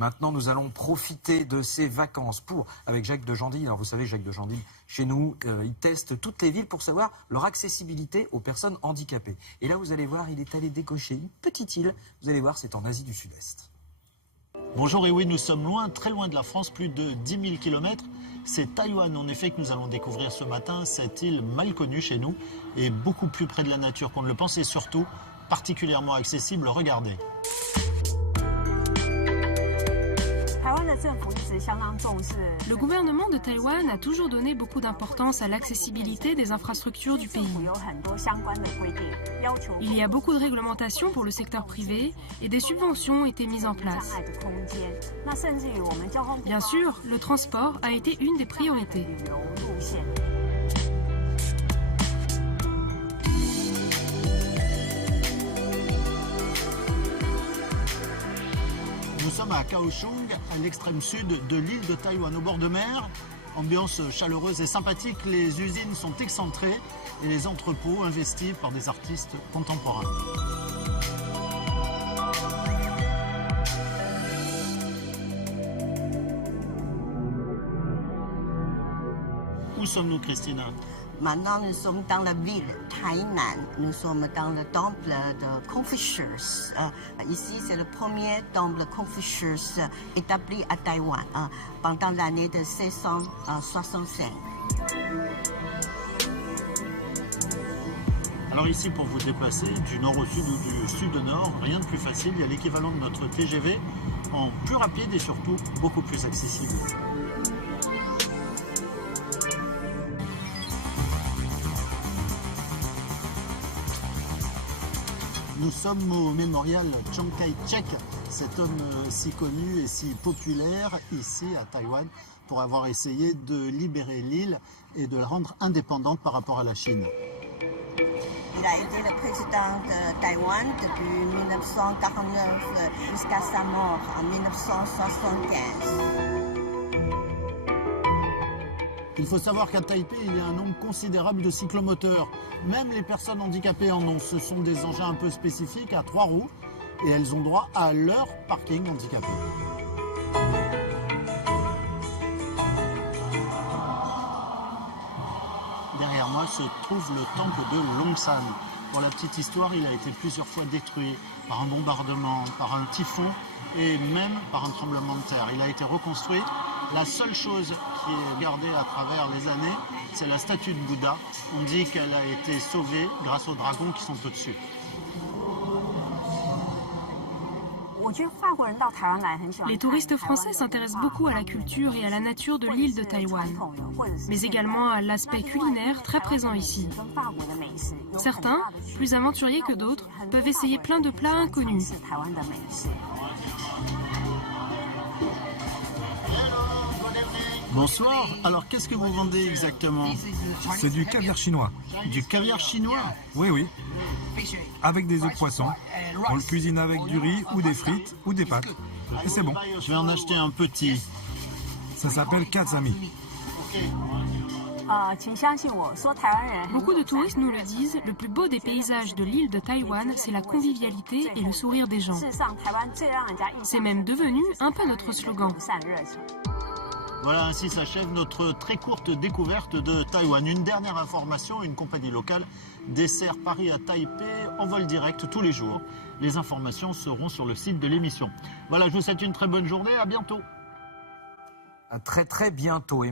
Maintenant, nous allons profiter de ces vacances avec Jacques de Jandine. Alors, vous savez, Jacques de Jandine, chez nous, il teste toutes les villes pour savoir leur accessibilité aux personnes handicapées. Et là, vous allez voir, il est allé décocher une petite île. Vous allez voir, c'est en Asie du Sud-Est. Bonjour, et oui, nous sommes loin, très loin de la France, plus de 10 000 km. C'est Taïwan, en effet, que nous allons découvrir ce matin. Cette île mal connue chez nous est beaucoup plus près de la nature qu'on ne le pense et surtout particulièrement accessible. Regardez. Le gouvernement de Taïwan a toujours donné beaucoup d'importance à l'accessibilité des infrastructures du pays. Il y a beaucoup de réglementations pour le secteur privé et des subventions ont été mises en place. Bien sûr, le transport a été une des priorités. Nous sommes à Kaohsiung, à l'extrême sud de l'île de Taïwan, au bord de mer. Ambiance chaleureuse et sympathique, les usines sont excentrées et les entrepôts investis par des artistes contemporains. Où sommes-nous, Christina? Maintenant, nous sommes dans la ville Tainan. Nous sommes dans le temple de Confucius. Ici, c'est le premier temple Confucius établi à Taïwan pendant l'année de 1665. Alors ici, pour vous déplacer du nord au sud ou du sud au nord, rien de plus facile. Il y a l'équivalent de notre TGV en plus rapide et surtout beaucoup plus accessible. Nous sommes au mémorial Chiang Kai-shek, cet homme si connu et si populaire ici à Taïwan pour avoir essayé de libérer l'île et de la rendre indépendante par rapport à la Chine. Il a été le président de Taïwan depuis 1949 jusqu'à sa mort en 1975. Il faut savoir qu'à Taipei, il y a un nombre considérable de cyclomoteurs. Même les personnes handicapées en ont. Ce sont des engins un peu spécifiques à 3 roues et elles ont droit à leur parking handicapé. Derrière moi se trouve le temple de Longsan. Pour la petite histoire, il a été plusieurs fois détruit par un bombardement, par un typhon et même par un tremblement de terre. Il a été reconstruit. La seule chose qui est gardée à travers les années, c'est la statue de Bouddha. On dit qu'elle a été sauvée grâce aux dragons qui sont au-dessus. Les touristes français s'intéressent beaucoup à la culture et à la nature de l'île de Taïwan, mais également à l'aspect culinaire très présent ici. Certains, plus aventuriers que d'autres, peuvent essayer plein de plats inconnus. Bonsoir, alors qu'est-ce que vous vendez exactement? C'est du caviar chinois. Du caviar chinois? Oui, oui. Avec des œufs de poisson. On le cuisine avec du riz ou des frites ou des pâtes. Et c'est bon. Je vais en acheter un petit. Ça s'appelle katsami. Beaucoup de touristes nous le disent, le plus beau des paysages de l'île de Taïwan, c'est la convivialité et le sourire des gens. C'est même devenu un peu notre slogan. Voilà, ainsi s'achève notre très courte découverte de Taïwan. Une dernière information, une compagnie locale dessert Paris à Taipei en vol direct tous les jours. Les informations seront sur le site de l'émission. Voilà, je vous souhaite une très bonne journée, à bientôt. À très très bientôt.